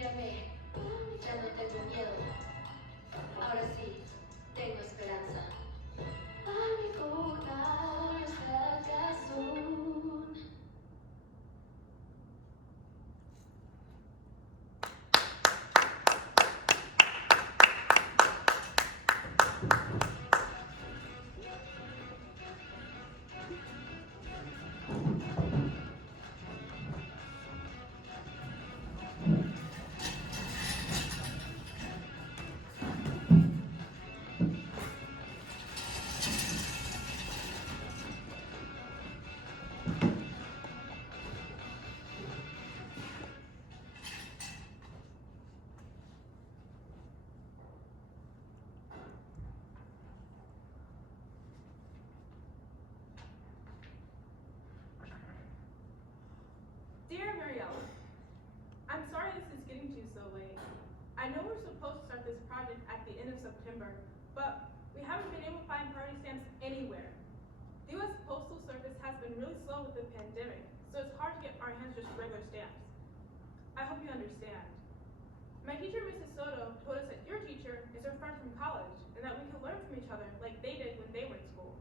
mírame, ya no tengo miedo. Ahora sí, tengo esperanza. Alguna razón. Dear Marielle, I'm sorry this is getting to you so late. I know we're supposed to start this project at the end of September, but we haven't been able to find priority stamps anywhere. The U.S. Postal Service has been really slow with the pandemic, so it's hard to get our hands just regular stamps. I hope you understand. My teacher, Mrs. Soto, told us that your teacher is her friend from college, and that we can learn from each other like they did when they were in school.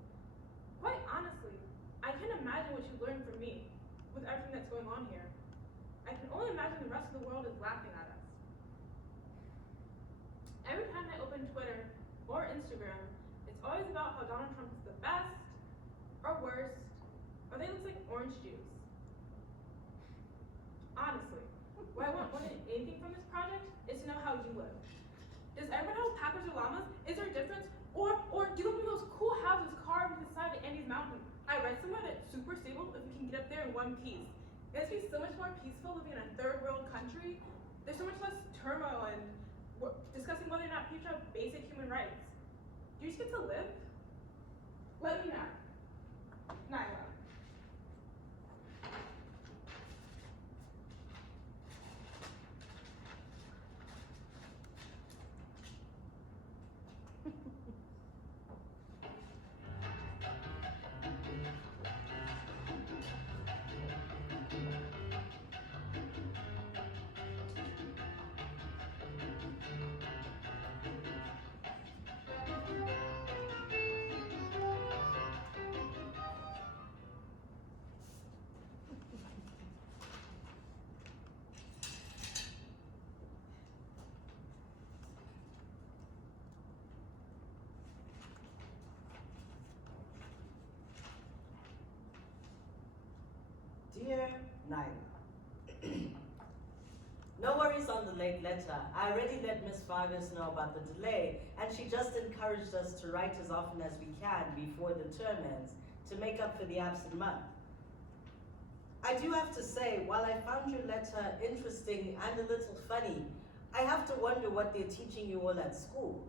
Quite honestly, I can't imagine what you learned from me, with everything that's going on here. I can only imagine the rest of the world is laughing at us. Every time I open Twitter or Instagram, it's always about how Donald Trump is the best, or worst, or they look like orange juice. Honestly, what I want more than anything from this project is to know how you live. Does everyone have Packers or llamas? Is there a difference? Or do you live in those cool houses carved into the side of the Andes Mountain? I read somewhere that it's super stable if you can get up there in one piece. It must be so much more peaceful living in a third world country. There's so much less turmoil and discussing whether or not people have basic human rights. Do you just get to live? Let me know. Nyla. Dear Nyla, no worries on the late letter. I already let Miss Vargas know about the delay, and she just encouraged us to write as often as we can before the term ends to make up for the absent month. I do have to say, while I found your letter interesting and a little funny, I have to wonder what they're teaching you all at school.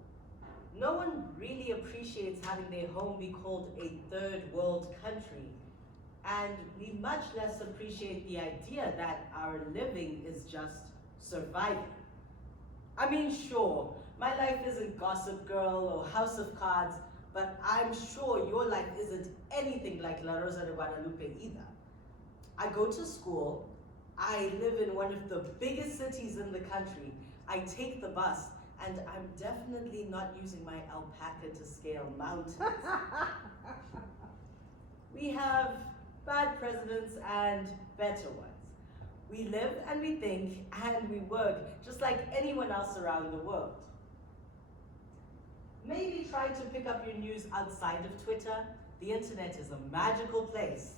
No one really appreciates having their home be called a third world country. And we much less appreciate the idea that our living is just surviving. I mean, sure, my life isn't Gossip Girl or House of Cards, but I'm sure your life isn't anything like La Rosa de Guadalupe either. I go to school, I live in one of the biggest cities in the country, I take the bus, and I'm definitely not using my alpaca to scale mountains. We have bad presidents and better ones. We live and we think and we work just like anyone else around the world. Maybe try to pick up your news outside of Twitter. The internet is a magical place.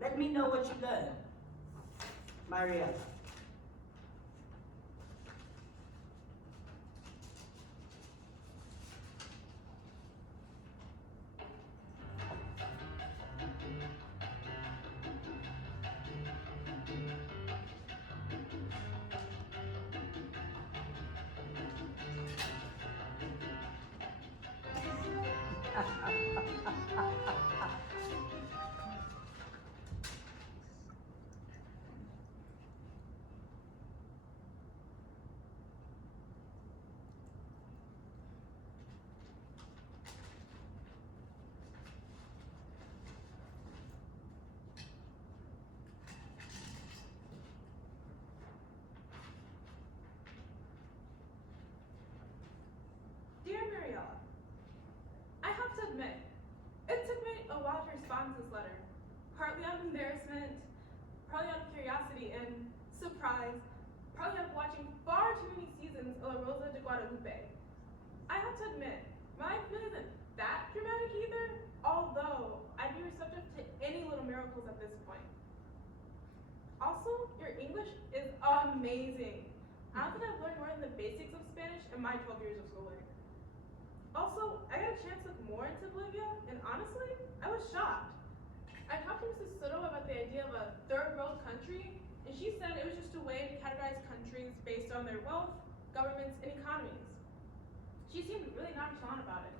Let me know what you learn. Mariella. respond to this letter, partly out of embarrassment, partly out of curiosity and surprise, partly out of watching far too many seasons of La Rosa de Guadalupe. I have to admit, my life really isn't that dramatic either, although I'd be receptive to any little miracles at this point. Also, your English is amazing. I don't think I've learned more than the basics of Spanish in my 12 years of schooling. Also, I got a chance to look more into Bolivia, and honestly, I was shocked. I talked to Mrs. Soto about the idea of a third world country, and she said it was just a way to categorize countries based on their wealth, governments, and economies. She seemed really nonchalant about it.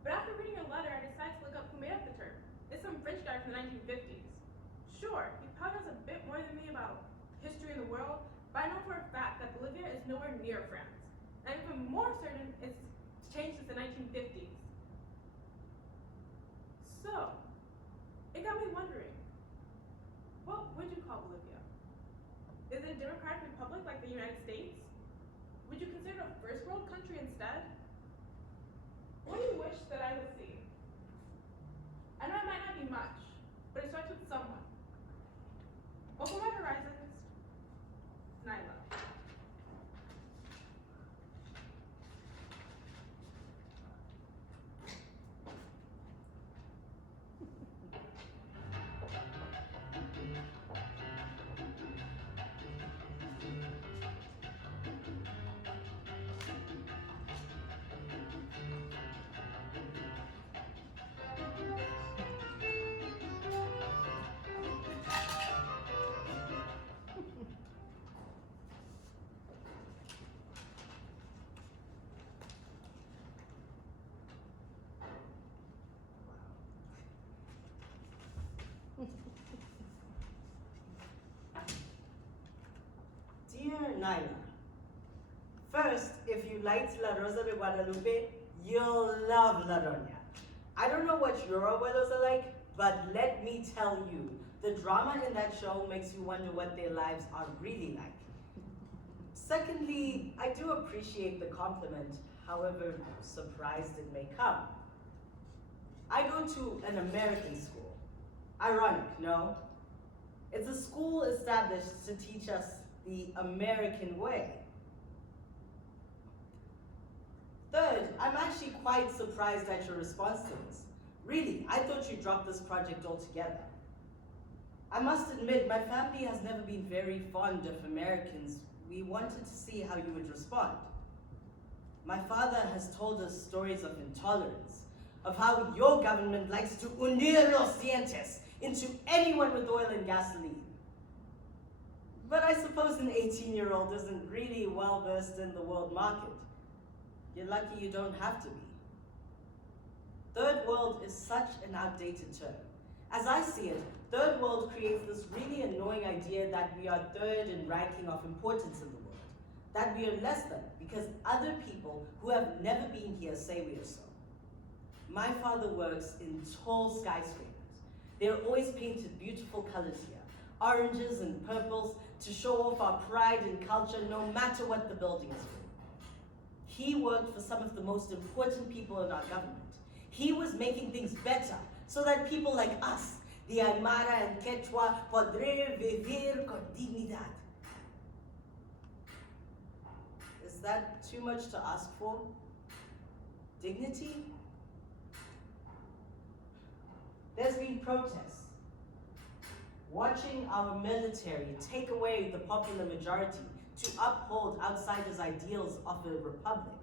But after reading her letter, I decided to look up who made up the term. It's some French guy from the 1950s. Sure, he probably knows a bit more than me about history in the world, but I know for a fact that Bolivia is nowhere near France. And I'm even more certain it's changed since the 1950s. So, it got me wondering, what would you call Bolivia? Is it a democratic republic like the United States? Would you consider it a first world country instead? What do you wish that I would see? I know it might not be much, but it starts with someone. Open my horizons, Nyla. Dear Nyla, first, if you liked La Rosa de Guadalupe, you'll love La Doña. I don't know what your abuelos are like, but let me tell you, the drama in that show makes you wonder what their lives are really like. Secondly, I do appreciate the compliment, however surprised it may come. I go to an American school. Ironic, no? It's a school established to teach us the American way. Third, I'm actually quite surprised at your response to this. Really, I thought you dropped this project altogether. I must admit, my family has never been very fond of Americans. We wanted to see how you would respond. My father has told us stories of intolerance, of how your government likes to unir los dientes into anyone with oil and gasoline. But I suppose an 18-year-old isn't really well-versed in the world market. You're lucky you don't have to be. Third world is such an outdated term. As I see it, third world creates this really annoying idea that we are third in ranking of importance in the world, that we are less than because other people who have never been here say we are so. My father works in tall skyscrapers. They're always painted beautiful colors here, oranges and purples, to show off our pride and culture no matter what the building is for. He worked for some of the most important people in our government. He was making things better so that people like us, the Aymara and Quechua, podré vivir con dignidad. Is that too much to ask for? Dignity? There's been protests. Watching our military take away the popular majority to uphold outsiders' ideals of a republic.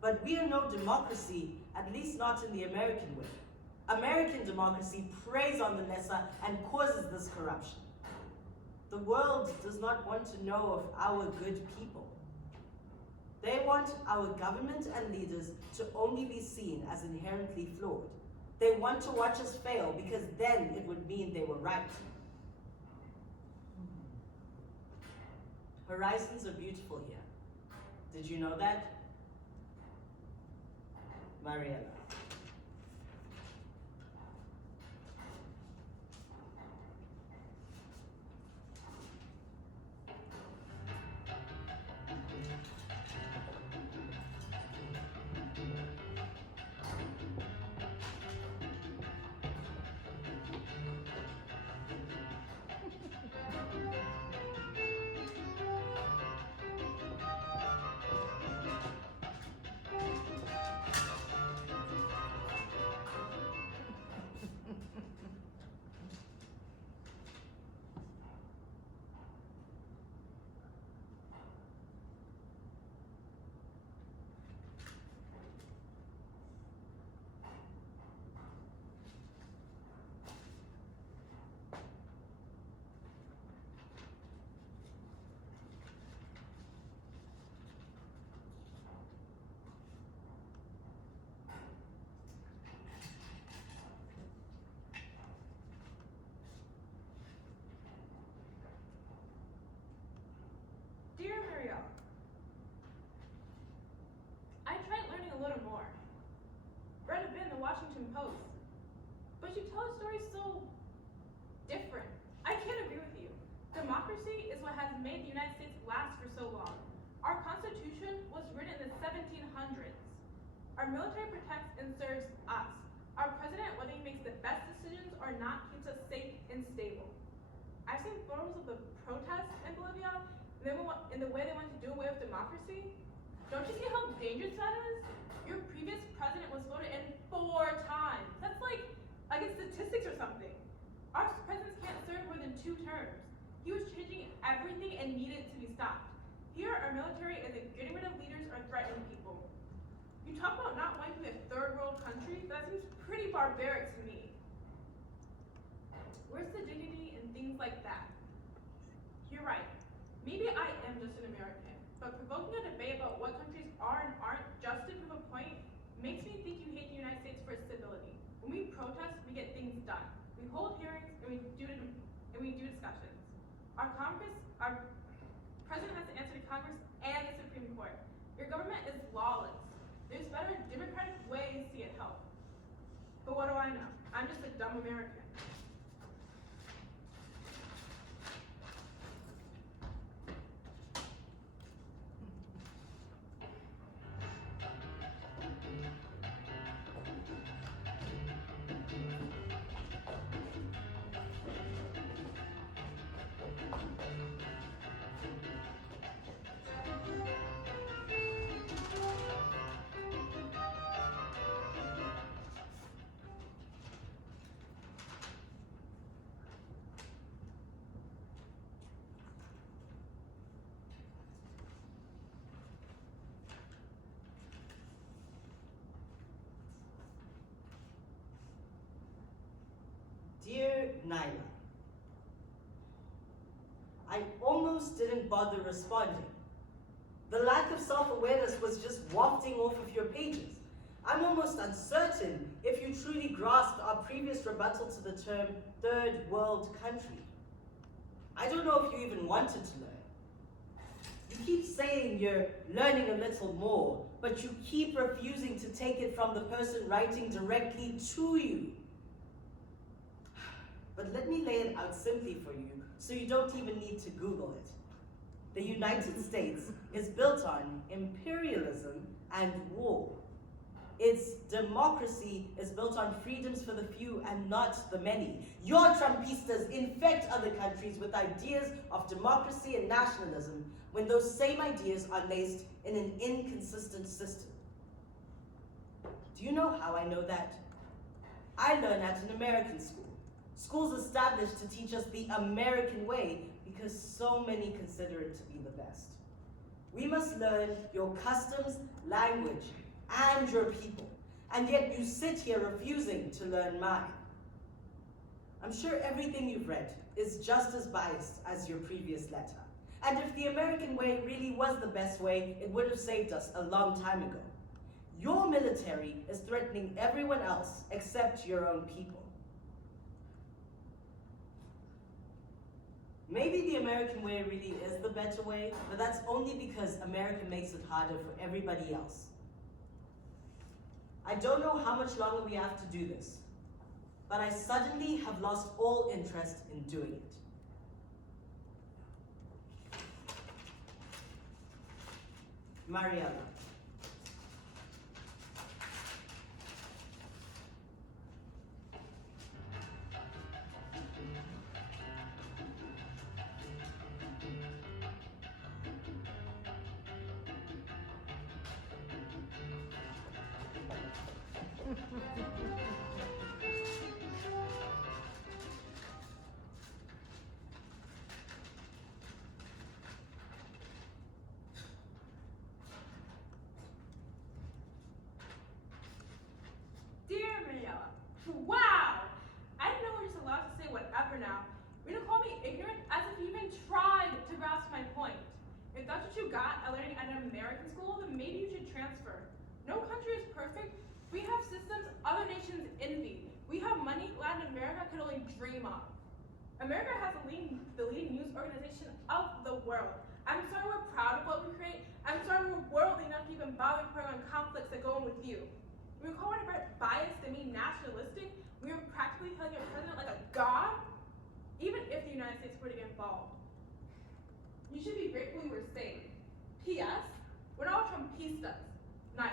But we are no democracy, at least not in the American way. American democracy preys on the lesser and causes this corruption. The world does not want to know of our good people. They want our government and leaders to only be seen as inherently flawed. They want to watch us fail because then it would mean they were right. Horizons are beautiful here. Did you know that? Mariella. what has made the United States last for so long. Our Constitution was written in the 1700s. Our military protects and serves us. Our president, whether he makes the best decisions or not, keeps us safe and stable. I've seen photos of the protests in Bolivia and the way they want to do away with democracy. Don't you see how dangerous that is? Your previous president was voted in 4 times. That's like in statistics or something. Our presidents can't serve more than 2 terms. He was changing everything and needed to be stopped. Here, our military isn't getting rid of leaders or threatening people. You talk about not wanting to be a third world country, that seems pretty barbaric to me. Where's the dignity in things like that? You're right. Maybe I am just an American, but provoking a debate about what countries are and aren't just to prove a point makes me think you hate the United States for its stability. When we protest, we get things done. We hold hearings and we do discussions. Our president has to answer to Congress and the Supreme Court. Your government is lawless. There's better democratic ways to get help. But what do I know? I'm just a dumb American. Dear Nyla, I almost didn't bother responding. The lack of self-awareness was just wafting off of your pages. I'm almost uncertain if you truly grasped our previous rebuttal to the term third world country. I don't know if you even wanted to learn. You keep saying you're learning a little more, but you keep refusing to take it from the person writing directly to you. But let me lay it out simply for you, so you don't even need to Google it. The United States is built on imperialism and war. Its democracy is built on freedoms for the few and not the many. Your Trumpistas infect other countries with ideas of democracy and nationalism when those same ideas are laced in an inconsistent system. Do you know how I know that? I learn at an American school. Schools established to teach us the American way because so many consider it to be the best. We must learn your customs, language, and your people, and yet you sit here refusing to learn mine. I'm sure everything you've read is just as biased as your previous letter. And if the American way really was the best way, it would have saved us a long time ago. Your military is threatening everyone else except your own people. Maybe the American way really is the better way, but that's only because America makes it harder for everybody else. I don't know how much longer we have to do this, but I suddenly have lost all interest in doing it. Mariella. Dear Mariella, wow! I didn't know we were just allowed to say whatever now. You're gonna call me ignorant as if you even tried to grasp my point. If that's what you got at learning at an American school, then maybe you should transfer. No country is perfect. We have systems other nations envy. We have money Latin America could only dream of. America has the leading news organization of the world. I'm sorry we're proud of what we create. I'm sorry we're worldly enough to even bother reporting on conflicts that go on with you. We call it biased and mean nationalistic. We are practically telling your president like a god, even if the United States were to get involved. You should be grateful you were saved. P.S. We're all Trumpistas. Nyla.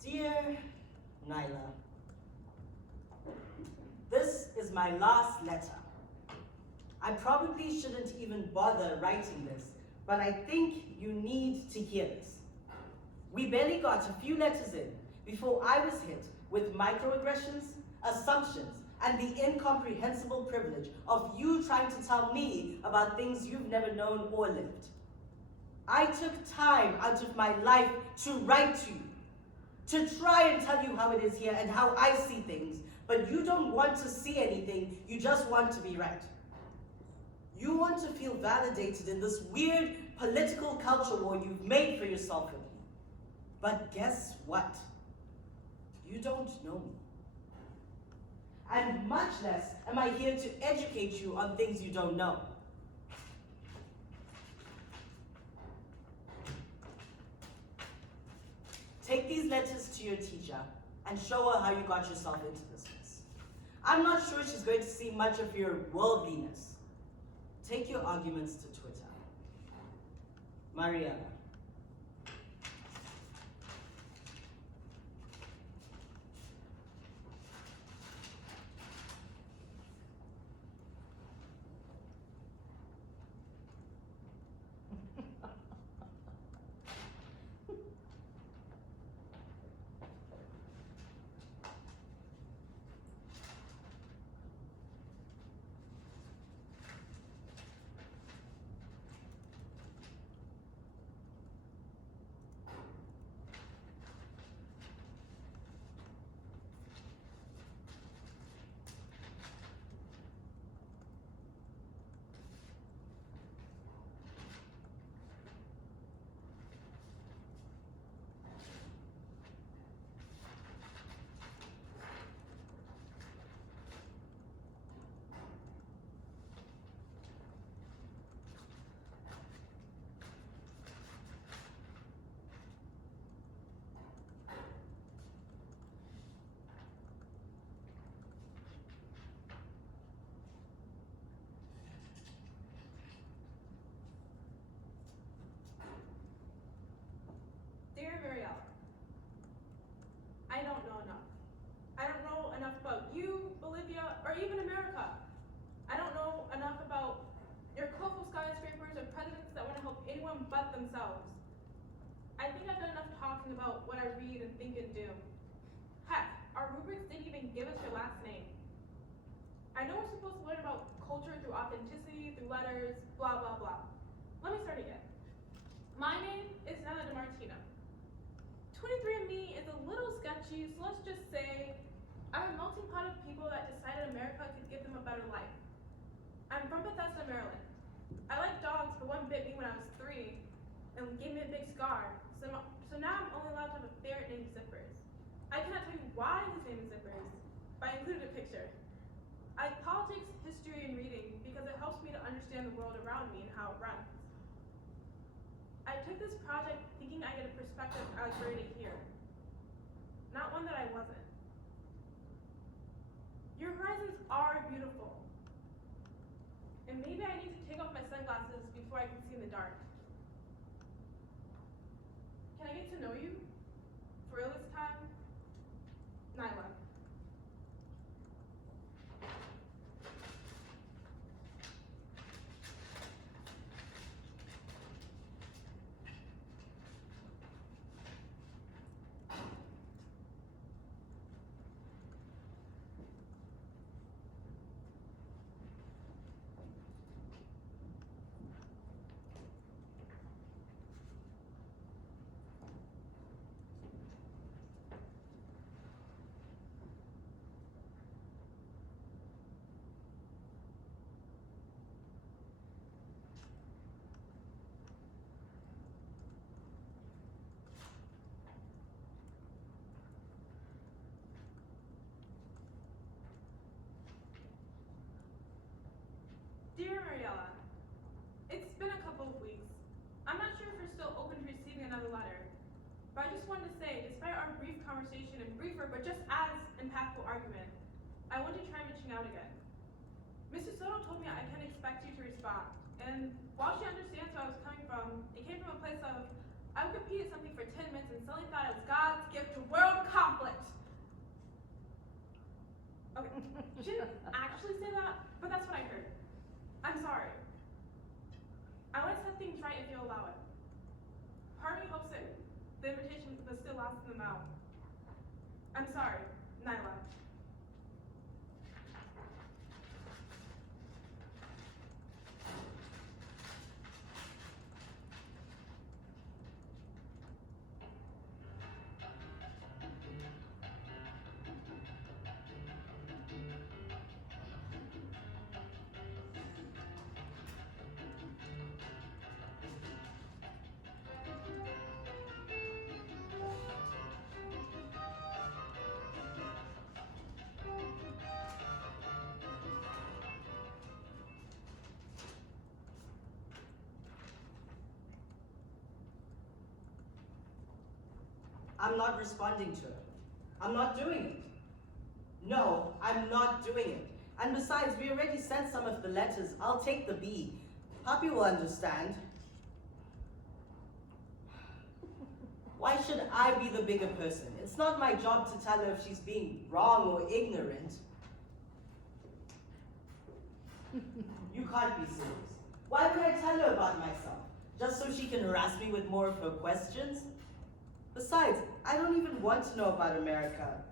Dear Nyla, this is my last letter. I probably shouldn't even bother writing this, but I think you need to hear this. We barely got a few letters in before I was hit with microaggressions, assumptions, and the incomprehensible privilege of you trying to tell me about things you've never known or lived. I took time out of my life to write to you, to try and tell you how it is here and how I see things, but you don't want to see anything, you just want to be right. You want to feel validated in this weird political culture war you've made for yourself with me. But guess what? You don't know me. And much less am I here to educate you on things you don't know. Take these letters to your teacher and show her how you got yourself into this mess. I'm not sure she's going to see much of your worldliness. Take your arguments to Twitter. Mariella. Dear Mariella, I don't know enough. I don't know enough about you, Bolivia, or even America. I don't know enough about your colorful skyscrapers or presidents that want to help anyone but themselves. I think I've done enough talking about what I read and think and do. Heck, our rubrics didn't even give us your last name. I know we're supposed to learn about culture through authenticity, through letters, blah, blah, blah. Let me start again. My name is Nella DeMartino. 23andMe is a little sketchy, so let's just say I'm a melting pot of people that decided America could give them a better life. I'm from Bethesda, Maryland. I like dogs, but one bit me when I was 3 and gave me a big scar. So now I'm only allowed to have a ferret named Zippers. I cannot tell you why his name is Zippers, but I included a picture. I like politics, history, and reading because it helps me to understand the world around me and how it runs. I took this project thinking I get a perspective I was ready to hear, not one that I wasn't. Your horizons are beautiful, and maybe I need to take off my sunglasses before I can see in the dark. Can I get to know you? For real this time? Nyla. But I just wanted to say, despite our brief conversation and briefer, but just as impactful argument, I want to try reaching out again. Mrs. Soto told me I can expect you to respond. And while she understands where I was coming from, it came from a place of, I would compete at something for 10 minutes and suddenly thought it was God's gift to world conflict. Okay, she didn't actually say that, but that's what I heard. I'm sorry. I want to set things right if you'll allow it. Part of me hopes that the invitation was still lost in the mouth. I'm sorry, Nyla. I'm not responding to her. I'm not doing it. No, I'm not doing it. And besides, we already sent some of the letters. I'll take the B. Papi will understand. Why should I be the bigger person? It's not my job to tell her if she's being wrong or ignorant. You can't be serious. Why would I tell her about myself? Just so she can harass me with more of her questions? Besides, I don't even want to know about America.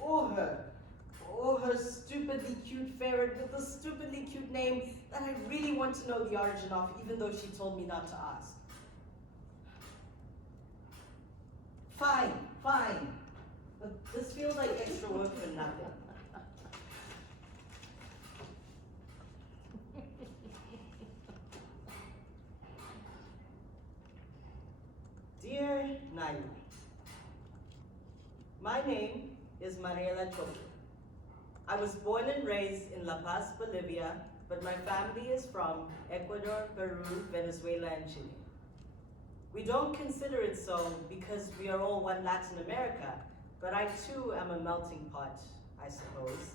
Or her stupidly cute ferret with a stupidly cute name that I really want to know the origin of, even though she told me not to ask. Fine. But this feels like extra work for nothing. Dear Naila, my name is Mariela Choco. I was born and raised in La Paz, Bolivia, but my family is from Ecuador, Peru, Venezuela, and Chile. We don't consider it so because we are all one Latin America, but I too am a melting pot, I suppose.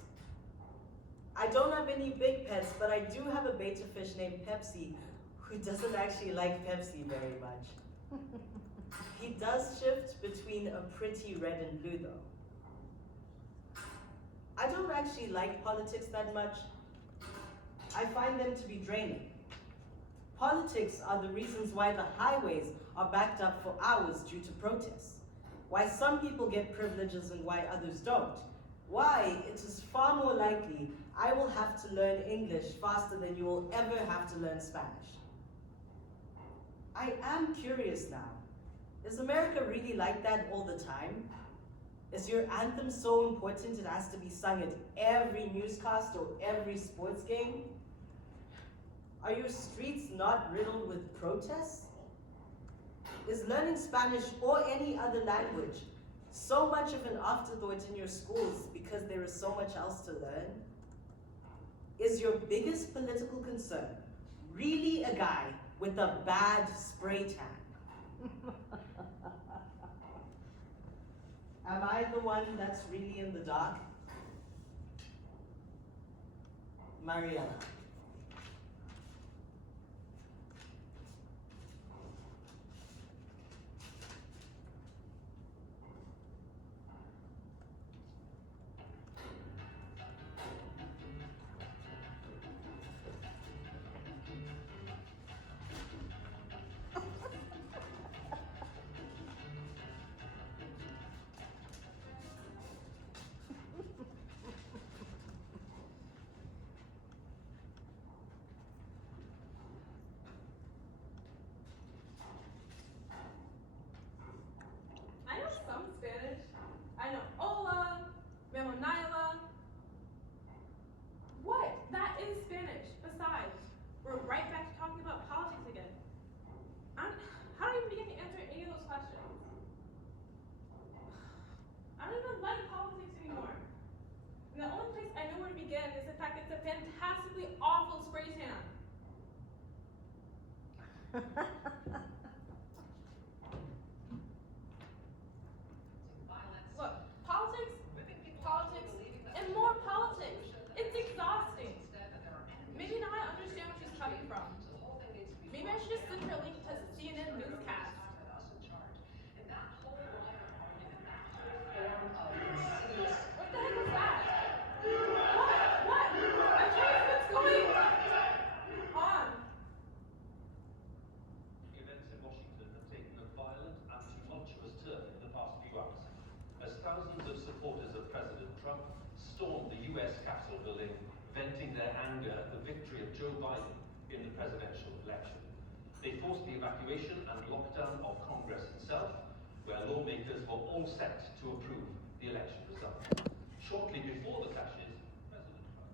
I don't have any big pets, but I do have a beta fish named Pepsi, who doesn't actually like Pepsi very much. He does shift between a pretty red and blue though. I don't actually like politics that much. I find them to be draining. Politics are the reasons why the highways are backed up for hours due to protests. Why some people get privileges and why others don't. Why it is far more likely I will have to learn English faster than you will ever have to learn Spanish. I am curious now. Is America really like that all the time? Is your anthem so important it has to be sung at every newscast or every sports game? Are your streets not riddled with protests? Is learning Spanish or any other language so much of an afterthought in your schools because there is so much else to learn? Is your biggest political concern really a guy with a bad spray tan? Am I the one that's really in the dark? Mariela. I know some Spanish. I know hola, me llamo Nyla. What? That is Spanish. Besides, we're right back to talking about politics again. How do I even begin to answer any of those questions? I don't even like politics anymore. And the only place I know where to begin is the fact it's a fantastically awful spray tan. in the presidential election. They forced the evacuation and lockdown of Congress itself, where lawmakers were all set to approve the election result. Shortly before the clashes, President Trump.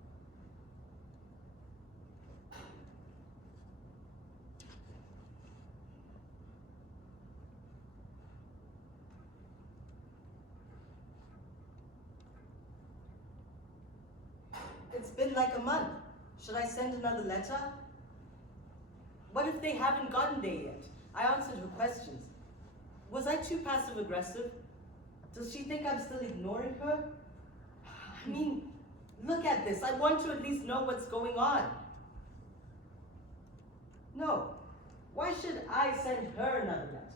It's been like a month. Should I send another letter? What if they haven't gotten there yet? I answered her questions. Was I too passive-aggressive? Does she think I'm still ignoring her? I mean, look at this. I want to at least know what's going on. No. Why should I send her another letter?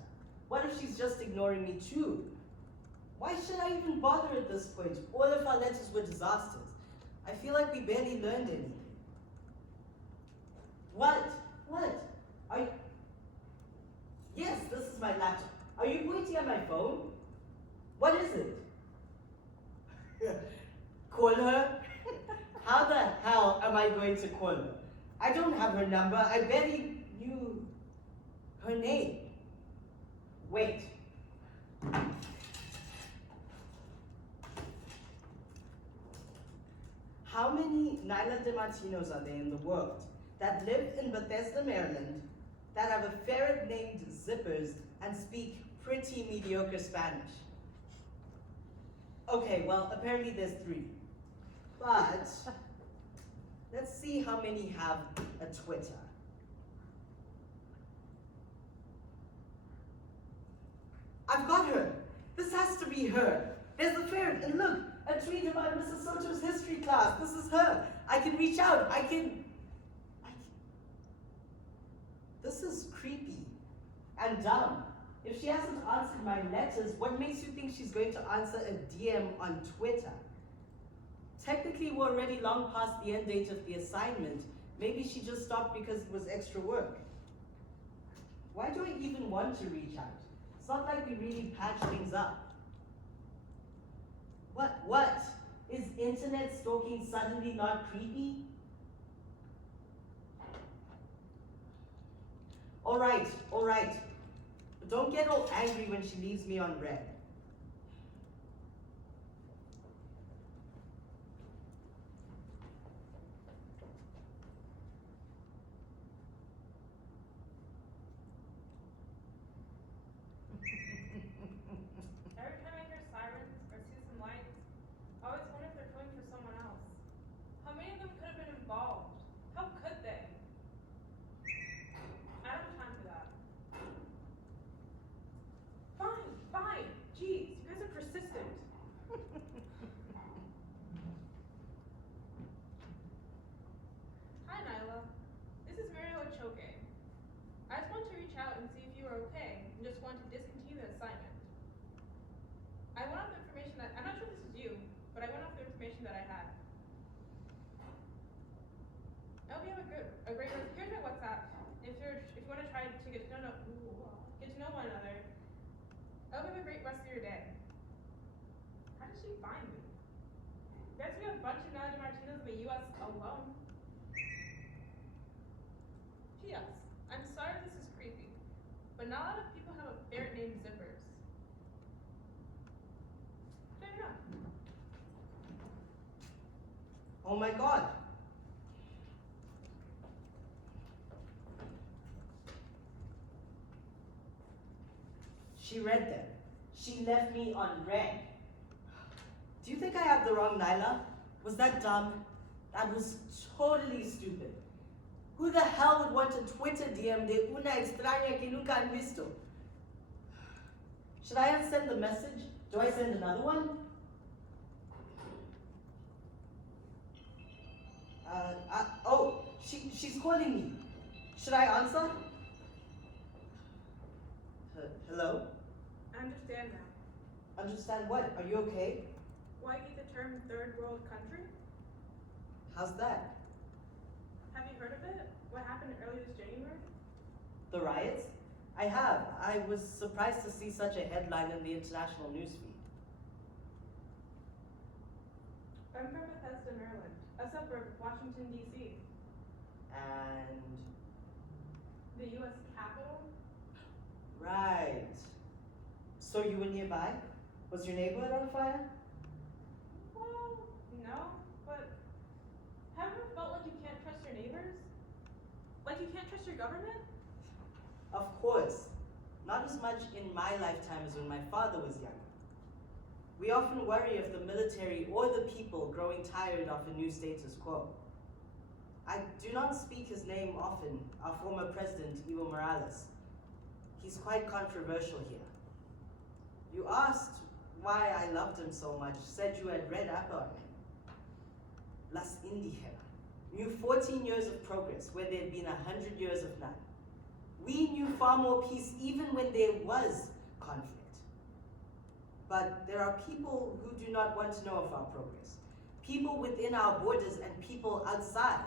What if she's just ignoring me too? Why should I even bother at this point? All of our letters were disasters. I feel like we barely learned anything. What? What? Are you... Yes, this is my laptop. Are you pointing at my phone? What is it? Call her? How the hell am I going to call her? I don't have her number. I barely knew her name. Wait. How many Nyla DeMartinos are there in the world that live in Bethesda, Maryland, that have a ferret named Zippers and speak pretty mediocre Spanish? Okay, well, apparently there's 3. But let's see how many have a Twitter. I've got her. This has to be her. There's the ferret, and look, a tweet about Mrs. Soto's history class. This is her. I can reach out. I can... This is creepy and dumb. If she hasn't answered my letters, what makes you think she's going to answer a DM on Twitter? Technically, we're already long past the end date of the assignment. Maybe she just stopped because it was extra work. Why do I even want to reach out? It's not like we really patch things up. What? Is internet stalking suddenly not creepy? All right. Don't get all angry when she leaves me on red. Every time I hear sirens or see some lights, I always wonder if they're coming for someone else. How many of them could have been involved? How could they? I don't have time for that. Fine. Jeez, you guys are persistent. Hi, Nyla. This is Choke. I just wanted to reach out and see if you were okay and just wanted to discontinue the assignment. I went off the information that, I'm not sure if this is you, but I went off the information that I had. I hope you have a great rest. Here's my WhatsApp. If you want to try to get to know one another, I hope you have a great rest of your day. How did she find me? Guess we have a bunch of Nadia Martinos in the US alone. P.S. I'm sorry this is creepy, but not a lot of people have a ferret named Zippers. Fair enough. Oh my God. She read them. She left me on red. Do you think I have the wrong Nyla? Was that dumb? That was totally stupid. Who the hell would want a Twitter DM de una extraña que nunca han visto? Should I unsend the message? Do I send another one? She's calling me. Should I answer? Hello? I understand now. Understand what? Are you okay? Why use the term third world country? How's that? Have you heard of it? What happened early this January? The riots? I have. I was surprised to see such a headline in the international newsfeed. I'm from Bethesda, Maryland, a suburb of Washington, D.C. And So you were nearby? Was your neighborhood on fire? Well, no, but have you ever felt like you can't trust your neighbors? Like you can't trust your government? Of course. Not as much in my lifetime as when my father was younger. We often worry of the military or the people growing tired of a new status quo. I do not speak his name often, our former president, Evo Morales. He's quite controversial here. You asked why I loved him so much, said you had read up on him. Las Indígenas knew 14 years of progress where there had been 100 years of none. We knew far more peace even when there was conflict. But there are people who do not want to know of our progress. People within our borders and people outside.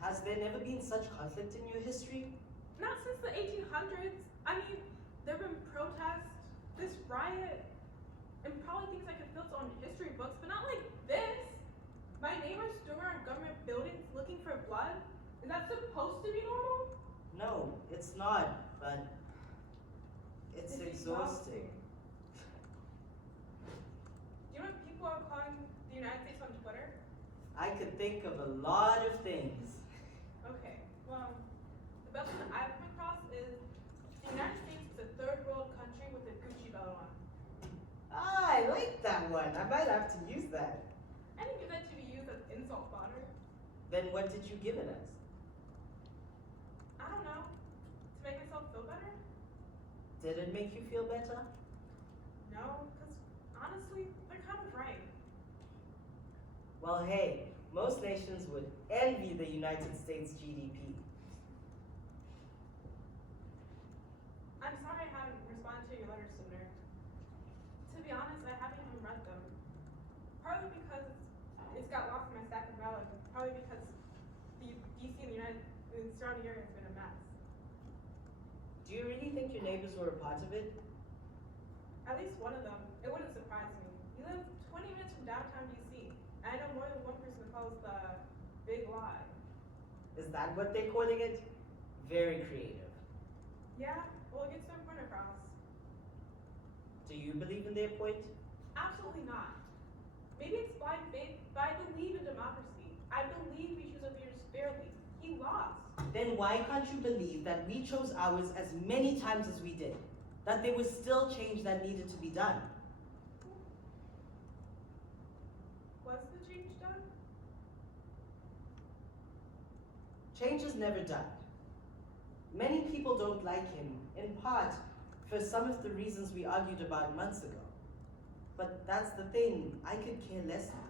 Has there never been such conflict in your history? Not since the 1800s. I mean, there have been protests, this riot, and probably things I could filter on history books, but not like this. My neighbors still around government buildings looking for blood. Is that supposed to be normal? No, it's not, but it's exhausting. Do you know what people are calling the United States on Twitter? I could think of a lot of things. Okay, well, the best one I've come across is the United States is a third world country with a Gucci belt on. Ah, I like that one. I might have to use that. I didn't give that to be used as insult fodder. Then what did you give it as? I don't know. To make myself feel better? Did it make you feel better? No, because honestly, they're kind of right. Well, hey, most nations would envy the United States GDP. I'm sorry I haven't responded to your letters sooner. To be honest, I haven't even read them. Partly because it's got lost in my stack of mail, and partly because the DC and the surrounding area has been a mess. Do you really think your neighbors were a part of it? At least one of them. It wouldn't surprise me. You live 20 minutes from downtown DC, and I know more than one person calls the big lie. Is that what they're calling it? Very creative. Yeah, well, it gets their point across. Do you believe in their point? Absolutely not. Maybe it's blind faith, but I believe in democracy. I believe we choose our leaders fairly. He lost. Then why can't you believe that we chose ours as many times as we did? That there was still change that needed to be done? Was the change done? Change is never done. Many people don't like him, in part for some of the reasons we argued about months ago. But that's the thing, I could care less now.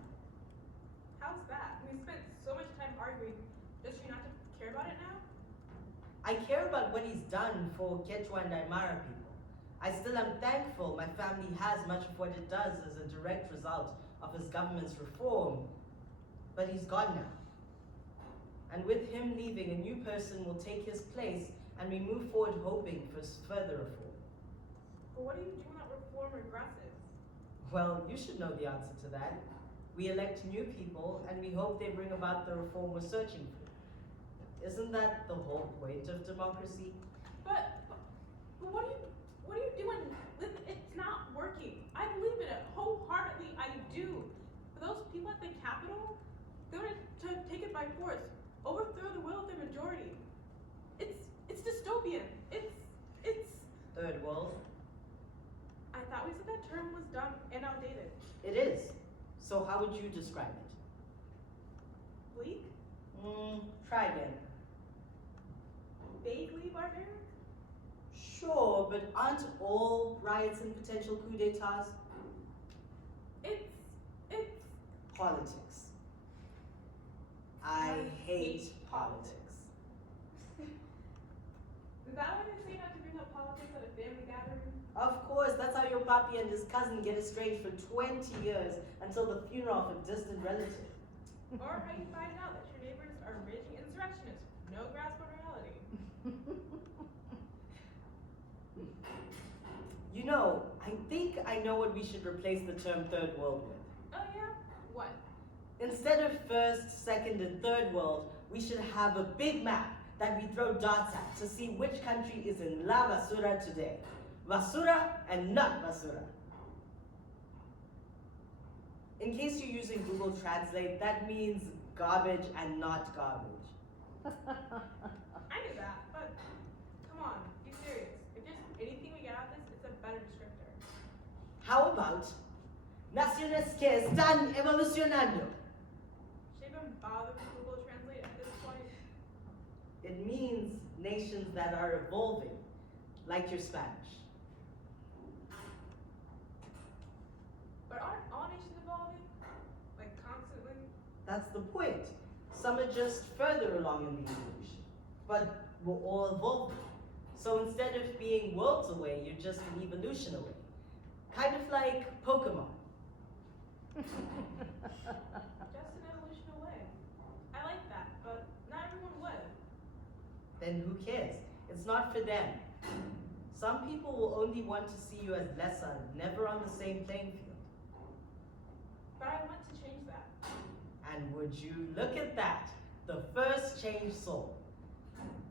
How's that? We spent so much time arguing. Does she not care about it now? I care about what he's done for Kedziora and Aymara people. I still am thankful my family has much of what it does as a direct result of his government's reform, but he's gone now. And with him leaving, a new person will take his place, and we move forward hoping for further reform. But what do you do when that reform regresses? Well, you should know the answer to that. We elect new people, and we hope they bring about the reform we're searching for. Isn't that the whole point of democracy? But what do you do when it's not working? I believe in it wholeheartedly. I do. For those people at the Capitol, they're going to take it by force, overthrow the will of the majority. It's dystopian. It's. Third world? I thought we said that term was done and outdated. It is. So how would you describe it? Bleak? Try again. Vaguely barbaric? Sure, but aren't all riots and potential coup d'etats? It's. Politics. I hate politics. Is that why they say not to bring up politics at a family gathering? Of course, that's how your papi and his cousin get estranged for 20 years until the funeral of a distant relative. Or how you find out that your neighbors are raging insurrectionists with no grasp on reality. You know, I think I know what we should replace the term third world with. Oh yeah? What? Instead of first, second, and third world, we should have a big map that we throw dots at to see which country is in La Basura today. Basura and not basura. In case you're using Google Translate, that means garbage and not garbage. I knew that, but come on, be serious. If there's anything we get out of this, it's a better descriptor. How about naciones que están evolucionando? Should I even bother with Google Translate at this point? It means nations that are evolving, like your Spanish. But aren't all nations evolving? Like constantly? That's the point. Some are just further along in the evolution, but we're all evolving. So instead of being worlds away, you're just an evolution away. Kind of like Pokemon. Just an evolution away. I like that, but not everyone would. Then who cares? It's not for them. Some people will only want to see you as lesser, never on the same playing field. But I want to change that. And would you look at that? The first change soul.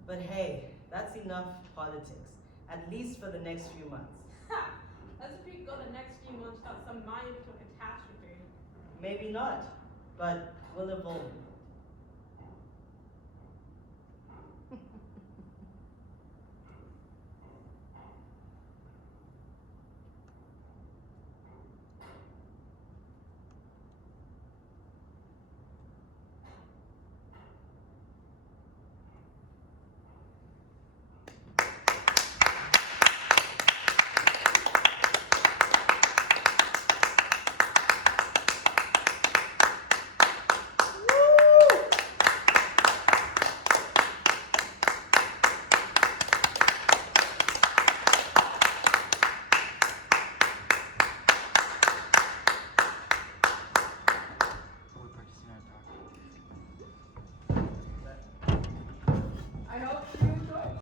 But hey, that's enough politics, at least for the next few months. Ha! As if we could go the next few months without some monumental catastrophe. Maybe not, but we'll evolve.